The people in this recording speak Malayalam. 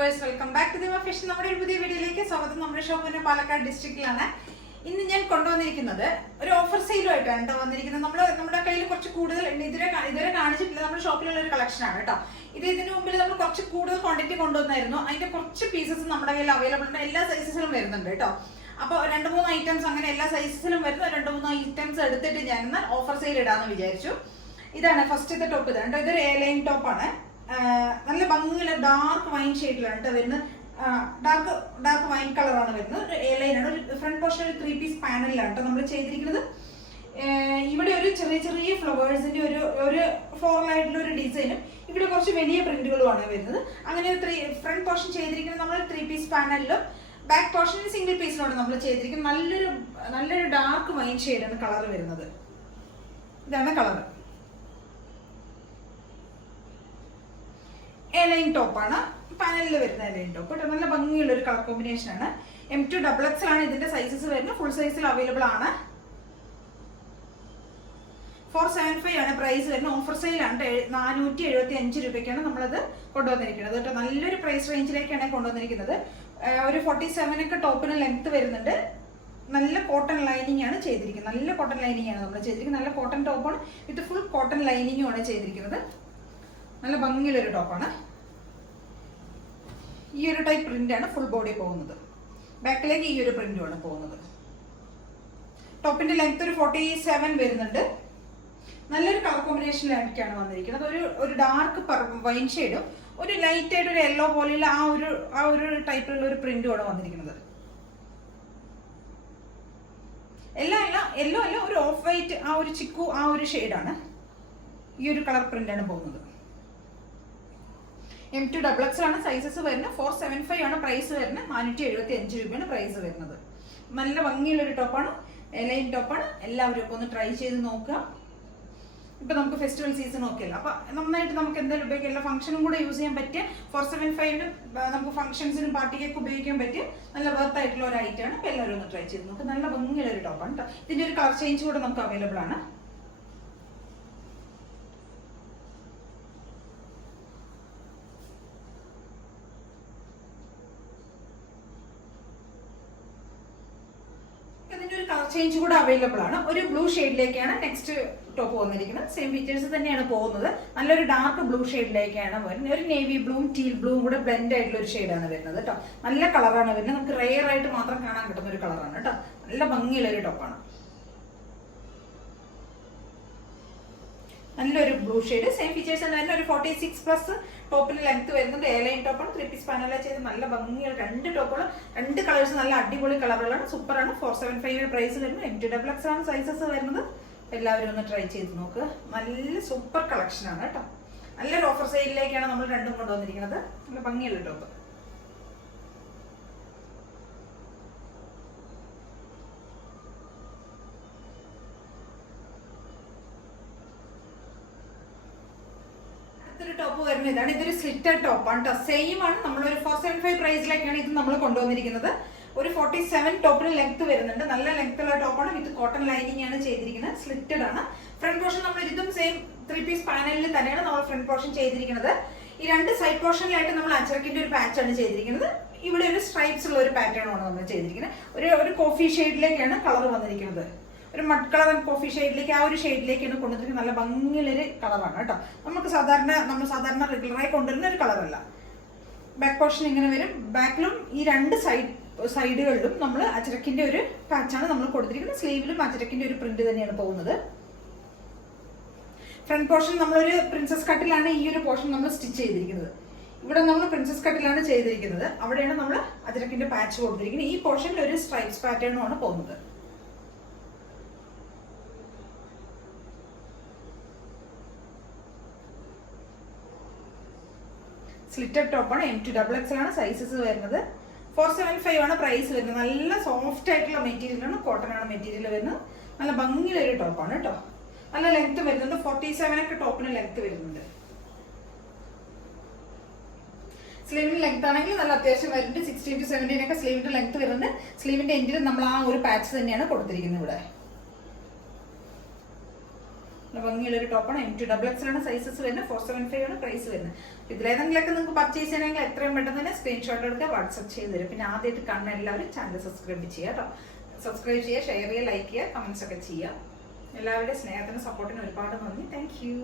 Viewers, welcome back to the fashion. നമ്മുടെ ഒരു പുതിയ വീഡിയോയിലേക്ക് സ്വാഗതം. നമ്മുടെ ഷോപ്പ് പാലക്കാട് ഡിസ്ട്രിക്റ്റിലാണ്. ഇന്ന് ഞാൻ കൊണ്ടുവന്നിരിക്കുന്നത് ഒരു ഓഫർ സെയിലുമായിട്ടാണ് കേട്ടോ വന്നിരിക്കുന്നത്. നമ്മുടെ കയ്യിൽ കുറച്ച് കൂടുതൽ ഇതുവരെ കാണിച്ചിട്ടില്ല. നമ്മുടെ ഷോപ്പിലുള്ള ഒരു കളക്ഷൻ ആണ് കേട്ടോ. ഇതിന് മുമ്പിൽ നമ്മൾ കുറച്ച് കൂടുതൽ ക്വാണ്ടിറ്റി കൊണ്ടുവന്നായിരുന്നു. അതിന്റെ കുറച്ച് പീസസ് നമ്മുടെ കയ്യിൽ അവൈലബിൾ ഉണ്ട്. എല്ലാ സൈസസിലും വരുന്നുണ്ട് കേട്ടോ. അപ്പോൾ 2-3 ഐറ്റംസ് അങ്ങനെ എല്ലാ സൈസസിലും വരുന്ന 2-3 ഐറ്റംസ് എടുത്തിട്ട് ഞാൻ എന്നാൽ ഓഫർ സെയിൽ ഇടാന്ന് വിചാരിച്ചു. ഇതാണ് ഫസ്റ്റത്തെ ടോപ്പ്. ഇതൊരു എ ലൈൻ ടോപ്പാണ്. നല്ല ഭംഗിയുള്ള ഡാർക്ക് വൈൻ ഷെയ്ഡിലാണ് വരുന്നത്. ഡാർക്ക് വൈൻ കളറാണ് വരുന്നത്. ഒരു എ ലൈൻ ആണ്. ഒരു ഫ്രണ്ട് പോർഷൻ ഒരു 3 പീസ് പാനലിലാണ് കേട്ടോ നമ്മൾ ചെയ്തിരിക്കുന്നത്. ഇവിടെ ഒരു ചെറിയ ഫ്ലവേഴ്സിന്റെ ഒരു ഫ്ലോറൽ ആയിട്ടുള്ള ഒരു ഡിസൈനും ഇവിടെ കുറച്ച് വലിയ പ്രിന്റുകളുമാണ് വരുന്നത്. അങ്ങനെ ഫ്രണ്ട് പോർഷൻ ചെയ്തിരിക്കുന്നത് നമ്മൾ 3 പീസ് പാനലിലും ബാക്ക് പോർഷൻ സിംഗിൾ പീസിലാണ് നമ്മൾ ചെയ്തിരിക്കുന്നത്. നല്ലൊരു ഡാർക്ക് വൈൻ ഷെയ്ഡാണ് കളർ വരുന്നത്. ഇതാണ് കളർ. എ ലൈൻ ടോപ്പാണ്. പാനലിൽ വരുന്ന എ ലൈൻ ടോപ്പ്. നല്ല ഭംഗിയുള്ള ഒരു കളർ കോമ്പിനേഷൻ ആണ്. M2 XXL ആണ് ഇതിന്റെ സൈസസ് വരുന്നത്. ഫുൾ സൈസിൽ അവൈലബിൾ ആണ്. 475 ആണ് പ്രൈസ് വരുന്നത്. ഓഫർ സെയിലാണ്. 475 രൂപയ്ക്കാണ് നമ്മളത് കൊണ്ടുവന്നിരിക്കുന്നത് കേട്ടോ. നല്ലൊരു പ്രൈസ് റേഞ്ചിലേക്കാണ് കൊണ്ടുവന്നിരിക്കുന്നത്. ഒരു 47 ഒക്കെ ടോപ്പിന് ലെങ്ത് വരുന്നുണ്ട്. നല്ല കോട്ടൺ ലൈനിങ് ആണ് ചെയ്തിരിക്കുന്നത്. നല്ല കോട്ടൺ ലൈനിങ് ആണ് നമ്മൾ ചെയ്തിരിക്കുന്നത്. നല്ല കോട്ടൺ ടോപ്പാണ്. വിത്ത് ഫുൾ കോട്ടൺ ലൈനിങ്ങും ആണ് ചെയ്തിരിക്കുന്നത്. നല്ല ഭംഗിയുള്ളൊരു ടോപ്പാണ്. ഈ ഒരു ടൈപ്പ് പ്രിന്റ് ആണ് ഫുൾ ബോഡി പോകുന്നത്. ബാക്കിലേക്ക് ഈ ഒരു പ്രിന്റുമാണ് പോകുന്നത്. ടോപ്പിന്റെ ലെങ്ത് ഒരു 47 വരുന്നുണ്ട്. നല്ലൊരു കളർ കോമ്പിനേഷനിലേക്കാണ് വന്നിരിക്കുന്നത്. ഒരു ഡാർക്ക് വൈൻ ഷെയ്ഡും ഒരു ലൈറ്റ് ആയിട്ട് ഒരു യെല്ലോ പോലെയുള്ള ആ ഒരു ടൈപ്പിലുള്ള ഒരു പ്രിന്റുമാണ് വന്നിരിക്കുന്നത്. യെല്ലോ അല്ല, ഒരു ഓഫ് വൈറ്റ്, ആ ഒരു ചിക്കു, ആ ഒരു ഷെയ്ഡാണ്. ഈ ഒരു കളർ പ്രിന്റ് ആണ് പോകുന്നത്. M2 XXL ആണ് സൈസസ് വരുന്നത്. 475 ആണ് പ്രൈസ് വരുന്നത്. 475 രൂപയാണ് പ്രൈസ് വരുന്നത്. നല്ല ഭംഗിയുള്ളൊരു ടോപ്പാണ്. ലൈൻ ടോപ്പാണ്. എല്ലാവരും ഒക്കെ ഒന്ന് ട്രൈ ചെയ്ത് നോക്കുക. ഇപ്പൊ നമുക്ക് ഫെസ്റ്റിവൽ സീസൺ ഒക്കെ അല്ല, അപ്പൊ നന്നായിട്ട് നമുക്ക് എന്തായാലും ഉപയോഗിക്കാം. എല്ലാ ഫംഗ്ഷനും കൂടെ യൂസ് ചെയ്യാൻ പറ്റിയ 475 നമുക്ക് ഫംഗ്ഷൻസിനും പാർട്ടിക്കൊക്കെ ഉപയോഗിക്കാൻ പറ്റിയ നല്ല വർത്ത് ആയിട്ടുള്ള ഒരു ഐറ്റം ആണ്. അപ്പൊ എല്ലാവരും ഒന്ന് ട്രൈ ചെയ്ത് നോക്കുക. നല്ല ഭംഗിയുള്ള ഒരു ടോപ്പാണ് കേട്ടോ. ഇതിന്റെ ഒരു കളർ ചേഞ്ച് കൂടെ നമുക്ക് അവൈലബിൾ ആണ്. ഒരു കളർ ചേഞ്ച് കൂടെ അവൈലബിൾ ആണ്. ഒരു ബ്ലൂ ഷെയ്ഡിലേക്കാണ് നെക്സ്റ്റ് ടോപ്പ് വന്നിരിക്കുന്നത്. സെയിം ഫീച്ചേഴ്സ് തന്നെയാണ് പോകുന്നത്. നല്ലൊരു ഡാർക്ക് ബ്ലൂ ഷെയ്ഡിലേക്കാണ് വരുന്നത്. ഒരു നേവി ബ്ലൂവും ടീൽ ബ്ലൂവും കൂടെ ബ്ലെൻഡ് ആയിട്ടുള്ള ഒരു ഷെയ്ഡാണ് വരുന്നത് കേട്ടോ. നല്ല കളറാണ് വരുന്നത്. നമുക്ക് റെയർ ആയിട്ട് മാത്രം കാണാൻ കിട്ടുന്ന ഒരു കളറാണ് കേട്ടോ. നല്ല ഭംഗിയുള്ള ഒരു ടോപ്പാണ്. നല്ലൊരു ബ്ലൂ ഷെയ്ഡ്. സെയിം ഫീച്ചേഴ്സ് തന്നെ. ഒരു 46+ ടോപ്പിന് ലെങ്ത് വരുന്നുണ്ട്. എ ലൈൻ ടോപ്പാണ്. 3 പീസ് പാനലാണ് ചെയ്ത് നല്ല ഭംഗിയുള്ള 2 ടോപ്പുകൾ. 2 കളേഴ്സ് നല്ല അടിപൊളി കളറുകളാണ്. സൂപ്പറാണ്. 475 പ്രൈസ് വരുന്നത്. M2 XXL ആണ് സൈസസ് വരുന്നത്. എല്ലാവരും ഒന്ന് ട്രൈ ചെയ്ത് നോക്കുക. നല്ല സൂപ്പർ കളക്ഷൻ ആണ് കേട്ടോ. നല്ലൊരു ഓഫർ സെയിലിലേക്കാണ് നമ്മൾ രണ്ടും കൊണ്ടുവന്നിരിക്കുന്നത്. നല്ല ഭംഗിയുള്ള ടോപ്പ്. ടോപ്പ് വരുന്നത് ഇതാണ്. ഇതൊരു സ്ലിറ്റഡ് ടോപ്പാണ് കേട്ടോ. സെയിം ആണ്. നമ്മളൊരു 475 പ്രൈസിലേക്കാണ് ഇത് നമ്മൾ കൊണ്ടുവന്നിരിക്കുന്നത്. ഒരു 47 ടോപ്പിന് ലെങ്ത് വരുന്നുണ്ട്. നല്ല ലെങ്ത് ഉള്ള ടോപ്പാണ്. വിത്ത് കോട്ടൺ ലൈനിങ് ആണ് ചെയ്തിരിക്കുന്നത്. സ്ലിറ്റഡ് ആണ്. ഫ്രണ്ട് പോർഷൻ നമ്മൾ ഇതും സെയിം 3 പീസ് പാനലിൽ തന്നെയാണ് നമ്മൾ ഫ്രണ്ട് പോർഷൻ ചെയ്തിരിക്കുന്നത്. ഈ 2 സൈഡ് പോർഷനിലായിട്ട് നമ്മൾ അച്ചറക്കിന്റെ ഒരു പാച്ച് ആണ് ചെയ്തിരിക്കുന്നത്. ഇവിടെ ഒരു സ്ട്രൈപ്സ് ഉള്ള ഒരു പാറ്റേൺ ആണ് നമ്മൾ ചെയ്തിരിക്കുന്നത്. ഒരു കോഫി ഷെയ്ഡിലേക്കാണ് കളർ വന്നിരിക്കുന്നത്. ഒരു മഡ് കളർ ആൻഡ് കോഫി ഷെയ്ഡിലേക്ക്, ആ ഒരു ഷെയ്ഡിലേക്കാണ് കൊണ്ടുവന്നിരിക്കുന്നത്. നല്ല ഭംഗിയുള്ളൊരു കളറാണ് കേട്ടോ. നമ്മൾ സാധാരണ റെഗുലറായി കൊണ്ടുവരുന്ന ഒരു കളറല്ല. ബാക്ക് പോർഷൻ ഇങ്ങനെ വരും. ബാക്കിലും ഈ 2 സൈഡുകളിലും നമ്മൾ അച്ചരക്കിന്റെ ഒരു പാച്ചാണ് നമ്മൾ കൊടുത്തിരിക്കുന്നത്. സ്ലീവിലും അച്ചരക്കിന്റെ ഒരു പ്രിന്റ് തന്നെയാണ് പോകുന്നത്. ഫ്രണ്ട് പോർഷൻ നമ്മളൊരു പ്രിൻസസ് കട്ടിലാണ് ഈ ഒരു പോർഷൻ നമ്മൾ സ്റ്റിച്ച് ചെയ്തിരിക്കുന്നത്. ഇവിടെ നമ്മൾ പ്രിൻസസ് കട്ടിലാണ് ചെയ്തിരിക്കുന്നത്. അവിടെയാണ് നമ്മൾ അച്ചരക്കിന്റെ പാച്ച് കൊടുത്തിരിക്കുന്നത്. ഈ പോർഷനിൽ ഒരു സ്ട്രൈപ്സ് പാറ്റേണുമാണ് പോകുന്നത്. സ്ലിറ്റഡ് ടോപ്പാണ്. M2 XXL ആണ് സൈസസ് വരുന്നത്. 475 ആണ് പ്രൈസ് വരുന്നത്. നല്ല സോഫ്റ്റ് ആയിട്ടുള്ള മെറ്റീരിയലാണ്. കോട്ടൺ ആണ് മെറ്റീരിയൽ വരുന്നത്. നല്ല ഭംഗിയുള്ള ഒരു ടോപ്പാണ് കേട്ടോ. നല്ല ലെങ്ത് വരുന്നുണ്ട്. 47 ഒക്കെ ടോപ്പിന് ലെങ്ത് വരുന്നുണ്ട്. സ്ലീവിന്റെ ലെങ്ത് ആണെങ്കിൽ നല്ല അത്യാവശ്യം വരുന്നുണ്ട്. 16 to 17 ഒക്കെ സ്ലീവിന്റെ ലെങ്ത് വരുന്നുണ്ട്. സ്ലീവിന്റെ എൻഡിൽ നമ്മൾ ആ ഒരു പാച്ച് തന്നെയാണ് കൊടുത്തിരിക്കുന്നത്. ഇവിടെ ഭംഗിയുള്ള ഒരു ടോപ്പാണ്. M2XX ആണ് സൈസസ് വരുന്നത്. 475 ആണ് പ്രൈസ് വരുന്നത്. ഇതിലേതെങ്കിലൊക്കെ നിങ്ങൾക്ക് പർച്ചേസ് ചെയ്യണമെങ്കിൽ എത്രയും പെട്ടെന്ന് തന്നെ സ്ക്രീൻഷോട്ട് എടുക്കുക, വാട്സ്ആപ്പ് ചെയ്ത് തരും. പിന്നെ ആദ്യമായിട്ട് കാണുന്ന എല്ലാവരും ചാനൽ സബ്സ്ക്രൈബ് ചെയ്യുക കേട്ടോ. സബ്സ്ക്രൈബ് ചെയ്യുക, ഷെയർ ചെയ്യുക, ലൈക്ക് ചെയ്യുക, കമൻസ് ഒക്കെ ചെയ്യുക. എല്ലാവരുടെയും സ്നേഹത്തിനും സപ്പോർട്ടിനും ഒരുപാട് നന്ദി. Thank you.